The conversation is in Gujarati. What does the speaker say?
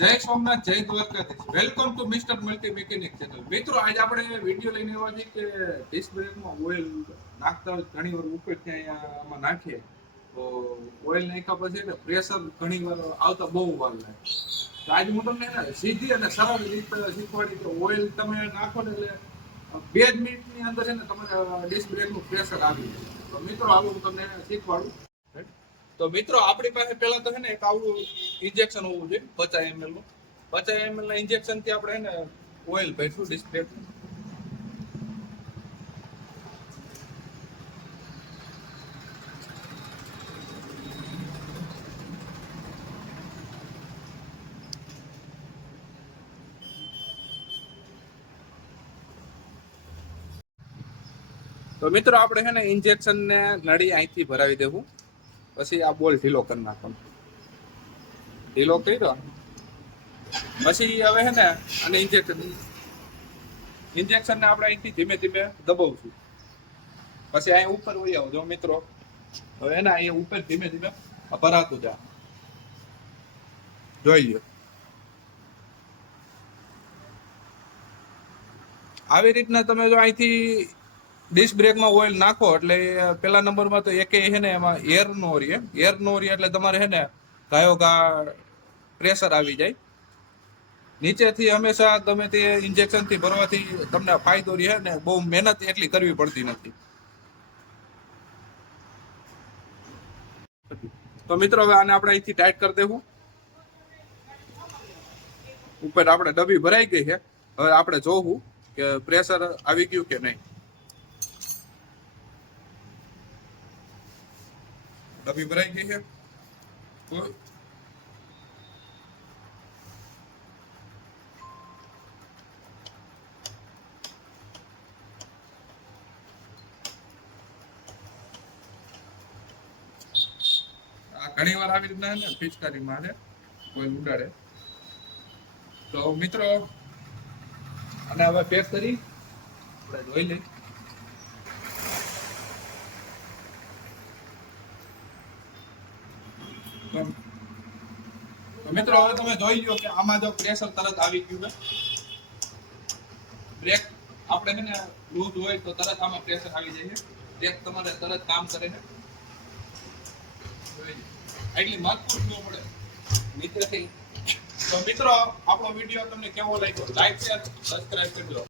જય સોમનાથ, જય Dwarkadhish. Welcome to mister multi mechanic channel. મિત્રો આજે આપણે વિડીયો લઈને આવ્યા છીએ કે ડિસ્ક બ્રેકમાં ઓઇલ નાખતા હોય ઘણી વાર ઉપર ત્યાં આમાં નાખીએ તો ઓઇલ નાખ્યા પછી એટલે પ્રેશર ઘણી વાર આવતા બહુ વાર લાગે. તો આજે હું તમને સીધી અને સરળ રીત શીખવાડી કે ઓઇલ તમે નાખો ને એટલે 2 જ મિનિટની અંદર છે ને તમારે ડિસ્ક બ્રેકનું પ્રેશર આવી જાય. તો મિત્રો હાલો હું તમને શીખવાડું. તો મિત્રો આપણી પાસે પહેલા તો છે ને એક આવું ઇન્જેક્શન હોવું જોઈએ 50 ml નું. 50 ml ના ઇન્જેક્શન થી આપણે એને ઓઇલ ભરીશું ડિસ્પ્લે. તો મિત્રો આપણે છે ને ઇન્જેક્શન ને નળી અહીંથી ભરાવી દેવું. પછી આ બોલ ઢીલો કરી નાખવાનો. ઢીલો કર્યો પછી હવે છે ને અને ઇન્જેક્શન ને આપણે અહીંથી ધીમે ધીમે દબાવશું. પછી અહીં ઉપર વહી આવજો મિત્રો. હવે એને અહીંયા ઉપર ધીમે ધીમે ભરાતું જા જોઈ લો. આવી રીતના તમે જો અહીંથી ડિસ્ક બ્રેકમાં ઓઇલ નાખો એટલે પેલા નંબરમાં તો એકે છે ને એમાં એર નો રહે એટલે તમારે છે ને ગાયો ગા પ્રેશર આવી જાય. નીચેથી હંમેશા ગમે તે ઇન્જેક્શનથી ભરવાથી તમને ફાયદો રહે ને બહુ મહેનત એટલી કરવી પડતી નથી. તો મિત્રો હવે આને આપણે અહીંથી ટાઈટ કરી દેવું. ઉપર આપણે ડબ્બી ભરાઈ ગઈ છે. હવે આપણે જોવું કે પ્રેશર આવી ગયું કે નહીં. ડબ્બી ભરાઈ ગઈ છે. ઘણી વાર આવી રીતના ને પિચકારી મારે કોઈ ઉડાડે. તો મિત્રો અને હવે પેક કરી આપણે જોઈ લઈ. તો મિત્રો હવે તમે જોઈ લો કે આમાં જો પ્રેશર તરત આવી ગયું છે. બ્રેક આપણે છે ને લૂઝ હોય તો તરત આમાં પ્રેશર આવી જાય છે. બ્રેક તમારે તરત કામ કરે છે. એટલી મત પૂછવું પડે નીચેથી. તો મિત્રો આપણો વિડીયો તમને કેવો લાગ્યો લાઈક શેર સબસ્ક્રાઇબ કરજો.